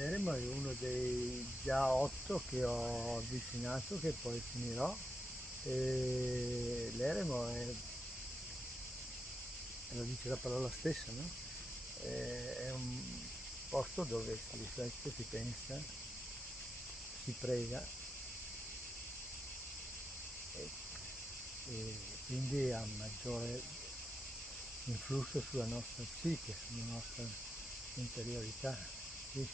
L'eremo è uno dei già 8 che ho avvicinato, che poi finirò. E l'eremo lo dice la parola stessa, no? È un posto dove si riflette, si pensa, si prega e quindi ha un maggiore influsso sulla nostra psiche, sulla nostra interiorità. Sì.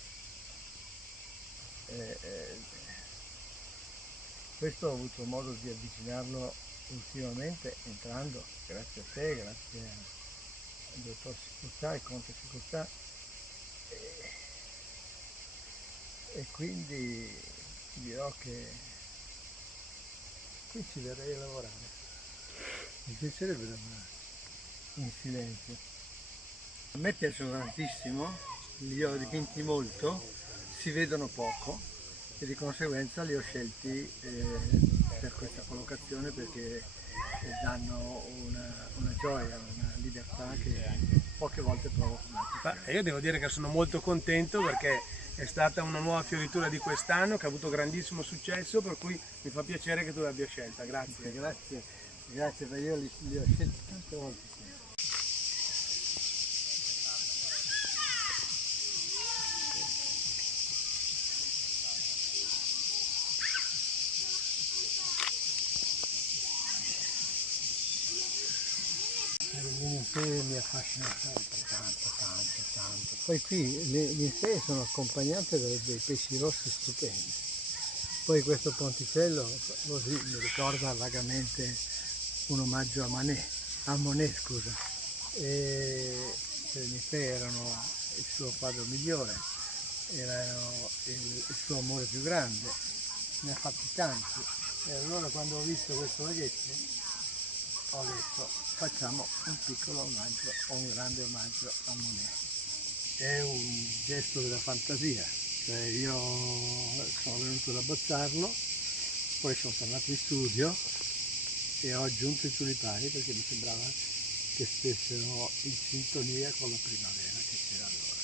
Questo ho avuto modo di avvicinarlo ultimamente entrando, grazie a te, grazie al dottor Sicurtà, al conte Sicurtà, e quindi dirò che qui ci verrei a lavorare. Mi piacerebbe lavorare in silenzio. A me piacciono tantissimo, li ho dipinti molto, si vedono poco e di conseguenza li ho scelti per questa collocazione, perché danno una gioia, una libertà che poche volte provo con altri. Io devo dire che sono molto contento perché è stata una nuova fioritura di quest'anno che ha avuto grandissimo successo, per cui mi fa piacere che tu l'abbia scelta. Grazie. Grazie, perché io li ho scelti tante volte. Il Ninfee mi affascina sempre, tanto. Poi qui le ninfee sono accompagnate dei pesci rossi stupendi. Poi questo ponticello così mi ricorda vagamente un omaggio a Monet, scusa. E le ninfee erano il suo quadro migliore, erano il suo amore più grande, ne ha fatti tanti. E allora quando ho visto questo laghetto ho detto facciamo un piccolo omaggio o un grande omaggio a Monet. È un gesto della fantasia, cioè io sono venuto ad abbozzarlo, poi sono tornato in studio e ho aggiunto i tulipani perché mi sembrava che stessero in sintonia con la primavera che c'era allora.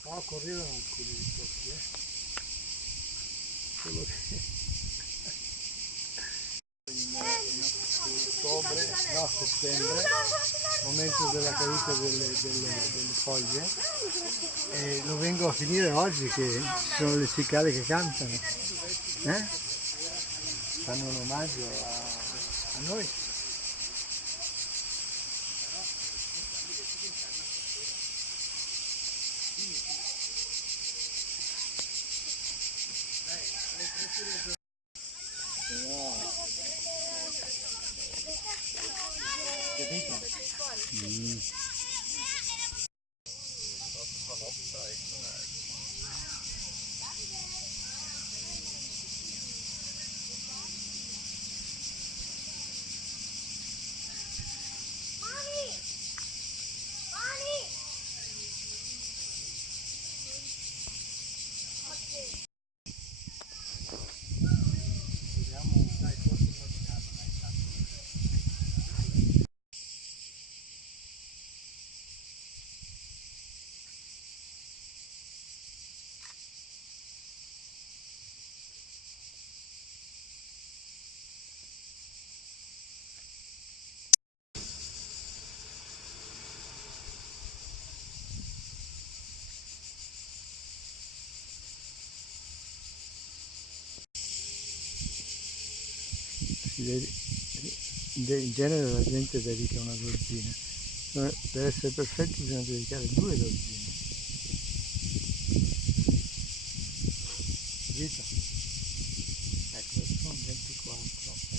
Qua correvano alcuni di questi, solo che in ottobre, no, settembre, momento della caduta delle foglie, e lo vengo a finire oggi che ci sono le cicale che cantano, fanno un omaggio a noi. In genere la gente dedica una dozzina, per essere perfetti bisogna dedicare 2 dozzine. Vita? Ecco, sono 24.